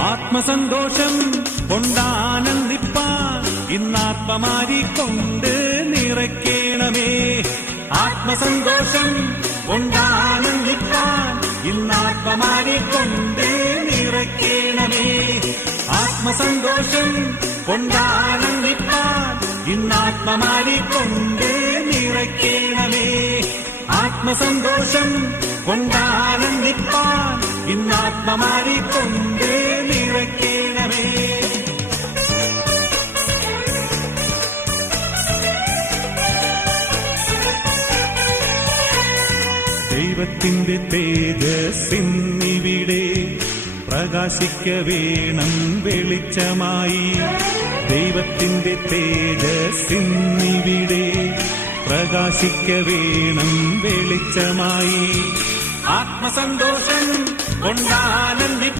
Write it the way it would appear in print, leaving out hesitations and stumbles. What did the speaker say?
ആത്മസന്തോഷം കൊണ്ടാനന്ദിപ്പാൻ ഇന്നാത്മമാരി കൊണ്ട് നിറയ്ക്കണമേ. ആത്മസന്തോഷം കൊണ്ടാനന്ദിപ്പാൻ ഇന്നാത്മമാരി കൊണ്ട് നിറയ്ക്കണമേ. ആത്മസന്തോഷം കൊണ്ടാനന്ദിപ്പാൻ ഇന്നാത്മമാരി കൊണ്ട് നിറയ്ക്കണമേ. ആത്മസന്തോഷം കൊണ്ടാനന്ദിപ്പാൻ ഇന്നാത്മമാരി കൊണ്ട് നിറയ്ക്കണമേ. ദൈവത്തിന്റെ തേജസ്സിന്നിവിടെ പ്രകാശിക്ക വേണം വെളിച്ചമായി. ദൈവത്തിന്റെ തേജസ്സിന്നിവിടെ പ്രകാശിക്ക വേണം വെളിച്ചമായി. ആത്മസന്തോഷം കൊണ്ടാനന്ദി